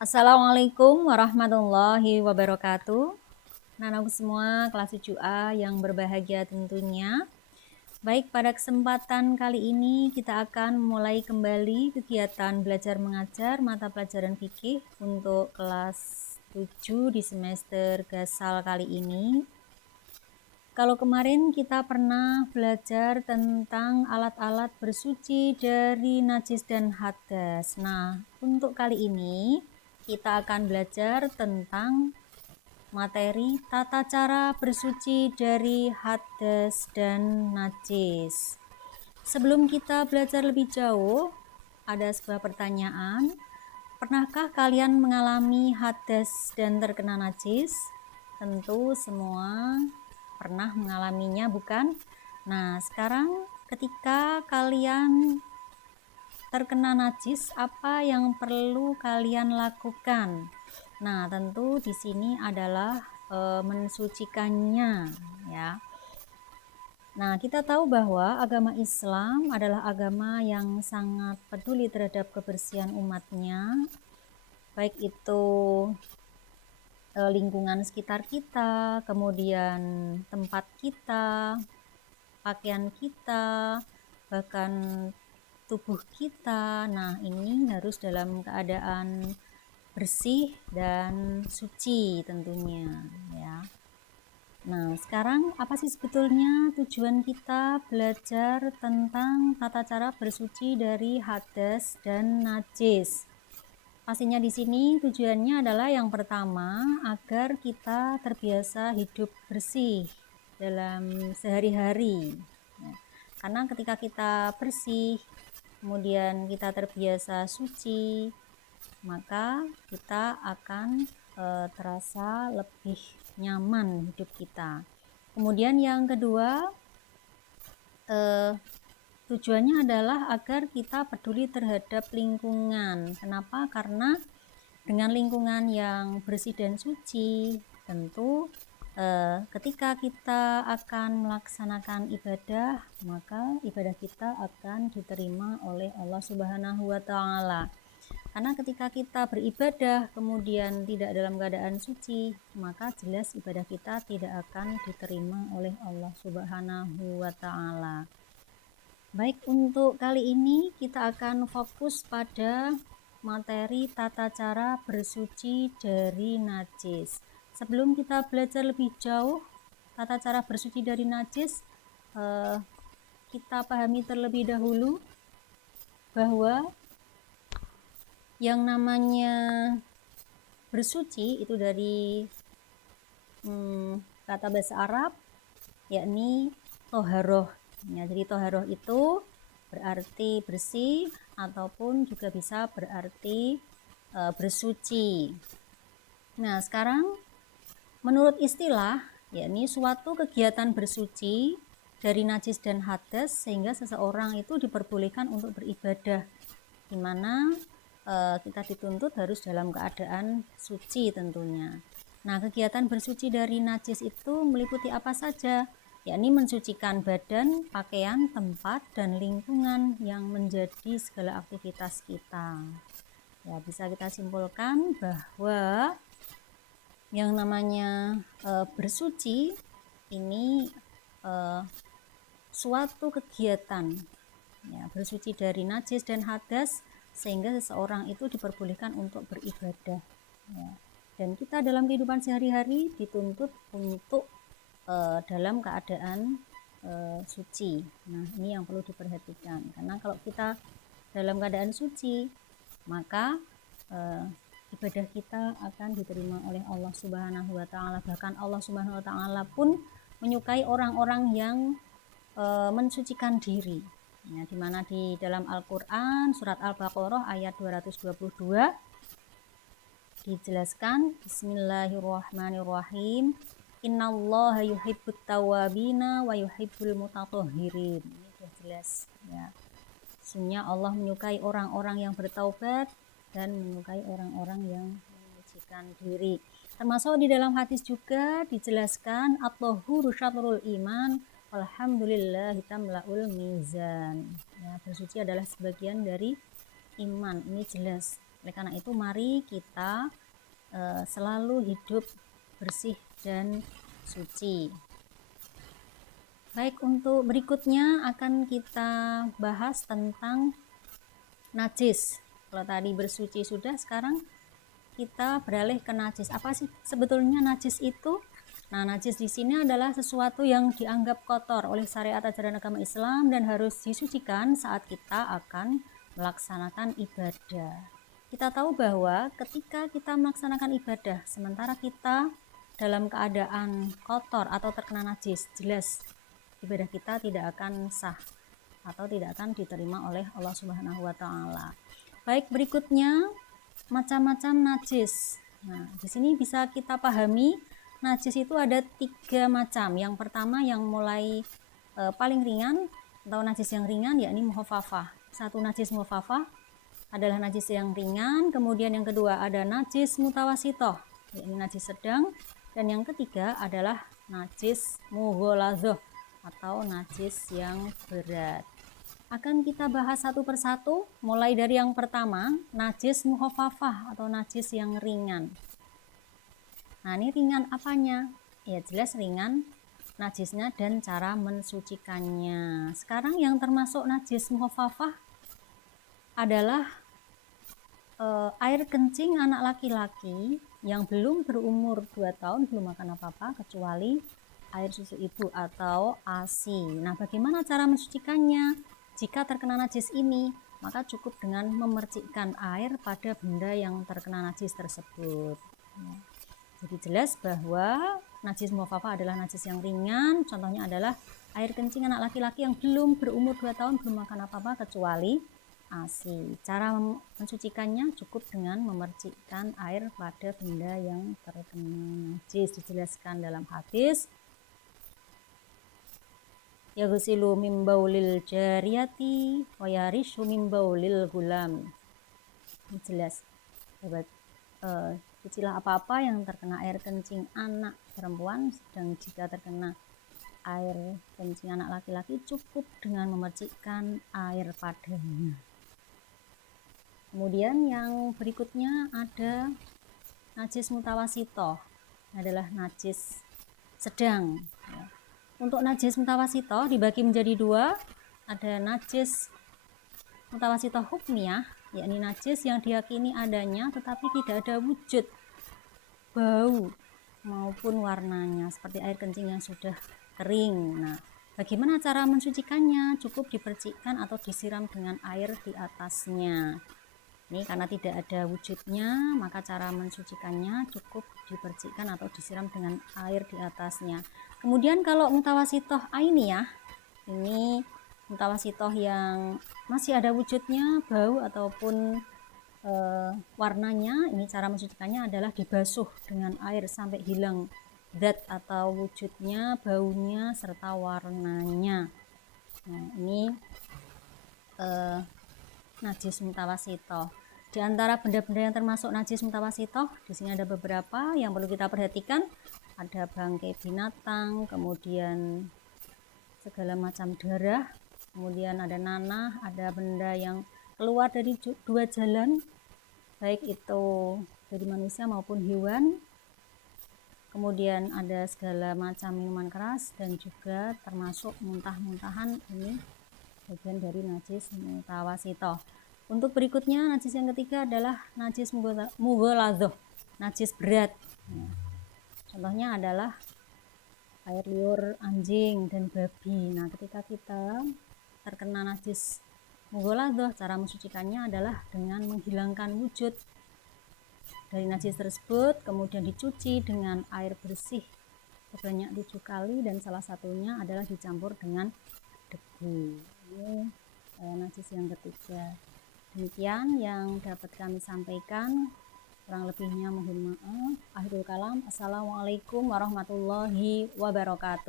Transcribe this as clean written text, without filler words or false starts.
Assalamualaikum warahmatullahi wabarakatuh. Anak-anakku semua kelas 7A yang berbahagia tentunya. Baik, pada kesempatan kali ini kita akan mulai kembali kegiatan belajar mengajar mata pelajaran fikih untuk kelas 7 di semester Gasal kali ini. Kalau kemarin kita pernah belajar tentang alat-alat bersuci dari najis dan hadas. Nah, untuk kali ini kita akan belajar tentang materi tata cara bersuci dari hadas dan najis. Sebelum kita belajar lebih jauh, ada sebuah pertanyaan. Pernahkah kalian mengalami hadas dan terkena najis? Tentu semua pernah mengalaminya, bukan? Nah, sekarang ketika kalian terkena najis, apa yang perlu kalian lakukan? Nah, tentu di sini adalah mensucikannya, ya. Nah, kita tahu bahwa agama Islam adalah agama yang sangat peduli terhadap kebersihan umatnya, baik itu lingkungan sekitar kita, kemudian tempat kita, pakaian kita, bahkan tubuh kita. Nah, ini harus dalam keadaan bersih dan suci tentunya, ya. Nah, sekarang apa sih sebetulnya tujuan kita belajar tentang tata cara bersuci dari hadas dan najis? Pastinya di sini tujuannya adalah yang pertama agar kita terbiasa hidup bersih dalam sehari-hari. Nah, karena ketika kita bersih, kemudian kita terbiasa suci, maka kita akan terasa lebih nyaman hidup kita. Kemudian yang kedua, tujuannya adalah agar kita peduli terhadap lingkungan. Kenapa? Karena dengan lingkungan yang bersih dan suci, tentu ketika kita akan melaksanakan ibadah, maka ibadah kita akan diterima oleh Allah Subhanahu wa Ta'ala. Karena ketika kita beribadah kemudian tidak dalam keadaan suci, maka jelas ibadah kita tidak akan diterima oleh Allah Subhanahu wa Ta'ala. Baik, untuk kali ini kita akan fokus pada materi tata cara bersuci dari najis. Sebelum kita belajar lebih jauh tata cara bersuci dari najis, kita pahami terlebih dahulu bahwa yang namanya bersuci itu dari kata bahasa Arab, yakni toharoh. Ya, jadi toharoh itu berarti bersih ataupun juga bisa berarti bersuci. Nah, sekarang menurut istilah, yakni suatu kegiatan bersuci dari najis dan hadas sehingga seseorang itu diperbolehkan untuk beribadah, di mana kita dituntut harus dalam keadaan suci tentunya. Nah, kegiatan bersuci dari najis itu meliputi apa saja? Yakni mensucikan badan, pakaian, tempat, dan lingkungan yang menjadi segala aktivitas kita. Ya, bisa kita simpulkan bahwa yang namanya bersuci ini suatu kegiatan, ya, bersuci dari najis dan hadas sehingga seseorang itu diperbolehkan untuk beribadah, ya. Dan kita dalam kehidupan sehari-hari dituntut untuk dalam keadaan suci. Nah, ini yang perlu diperhatikan, karena kalau kita dalam keadaan suci, maka ibadah kita akan diterima oleh Allah Subhanahu wa Ta'ala. Bahkan Allah Subhanahu wa Ta'ala pun menyukai orang-orang yang mensucikan diri. Ya, di mana di dalam Al-Qur'an surat Al-Baqarah ayat 222 dijelaskan, Bismillahirrahmanirrahim, Innallaha yuhibbut tawwabina wa yuhibbul mutatahhirin. Ini sudah jelas, ya. Sesungguhnya Allah menyukai orang-orang yang bertaubat dan menyukai orang-orang yang menyucikan diri. Termasuk di dalam hadis juga dijelaskan, at-tahuru syatrul iman, alhamdulillahi tamla'ul mizan. Ya, bersuci adalah sebagian dari iman. Ini jelas. Oleh karena itu mari kita selalu hidup bersih dan suci. Baik, untuk berikutnya akan kita bahas tentang najis. Kalau tadi bersuci sudah, sekarang kita beralih ke najis. Apa sih sebetulnya najis itu? Nah, najis di sini adalah sesuatu yang dianggap kotor oleh syariat ajaran agama Islam dan harus disucikan saat kita akan melaksanakan ibadah. Kita tahu bahwa ketika kita melaksanakan ibadah, sementara kita dalam keadaan kotor atau terkena najis, jelas ibadah kita tidak akan sah atau tidak akan diterima oleh Allah Subhanahu wa taala. Baik, berikutnya macam-macam najis. Nah, di sini bisa kita pahami najis itu ada 3 macam. Yang pertama yang mulai paling ringan atau najis yang ringan yakni mukhafafah. Satu najis mukhafafah adalah najis yang ringan, kemudian yang kedua ada najis mutawasitoh, yakni najis sedang, dan yang ketiga adalah najis mughaladzah atau najis yang berat. Akan kita bahas satu persatu, mulai dari yang pertama, najis mukhafafah atau najis yang ringan. Nah, ini ringan apanya? Ya jelas ringan najisnya dan cara mensucikannya. Sekarang yang termasuk najis mukhafafah adalah air kencing anak laki-laki yang belum berumur 2 tahun, belum makan apa-apa kecuali air susu ibu atau ASI. Nah, bagaimana cara mensucikannya? Jika terkena najis ini, maka cukup dengan memercikkan air pada benda yang terkena najis tersebut. Jadi jelas bahwa najis mukhafafah adalah najis yang ringan. Contohnya adalah air kencing anak laki-laki yang belum berumur 2 tahun, belum makan apa-apa kecuali ASI. Cara mensucikannya cukup dengan memercikkan air pada benda yang terkena najis. Dijelaskan dalam hadis, yaghsilu min baulil jariyati wa yarishu min baulil gulam. Jelas, sahabat, cucilah apa-apa yang terkena air kencing anak perempuan, dan jika terkena air kencing anak laki-laki cukup dengan memercikkan air padanya. Kemudian yang berikutnya ada najis mutawasitoh, adalah najis sedang. Untuk najis mutawasitoh dibagi menjadi 2, ada najis mutawasitoh hukmiyah, yakni najis yang diyakini adanya tetapi tidak ada wujud, bau maupun warnanya, seperti air kencing yang sudah kering. Nah, bagaimana cara mensucikannya? Cukup dipercikkan atau disiram dengan air di atasnya. Ini karena tidak ada wujudnya, maka cara mensucikannya cukup dipercikkan atau disiram dengan air di atasnya. Kemudian kalau mutawasitoh ainiyah, ini mutawasitoh yang masih ada wujudnya, bau ataupun warnanya, ini cara mensucikannya adalah dibasuh dengan air sampai hilang zat atau wujudnya, baunya, serta warnanya. Nah, ini najis mutawasitoh. Di antara benda-benda yang termasuk najis mutawasitoh, di sini ada beberapa yang perlu kita perhatikan. Ada bangkai binatang, kemudian segala macam darah, kemudian ada nanah, ada benda yang keluar dari 2 jalan, baik itu dari manusia maupun hewan. Kemudian ada segala macam minuman keras dan juga termasuk muntah-muntahan, ini bagian dari najis mutawasitoh. Untuk berikutnya, najis yang ketiga adalah najis mughaladzah, najis berat. Contohnya adalah air liur anjing dan babi. Nah, ketika kita terkena najis mughaladzah, cara mensucikannya adalah dengan menghilangkan wujud dari najis tersebut, kemudian dicuci dengan air bersih sebanyak 7 kali, dan salah satunya adalah dicampur dengan debu. Ini najis yang ketiga. Demikian yang dapat kami sampaikan, kurang lebihnya mohon maaf. Akhirul kalam, assalamualaikum warahmatullahi wabarakatuh.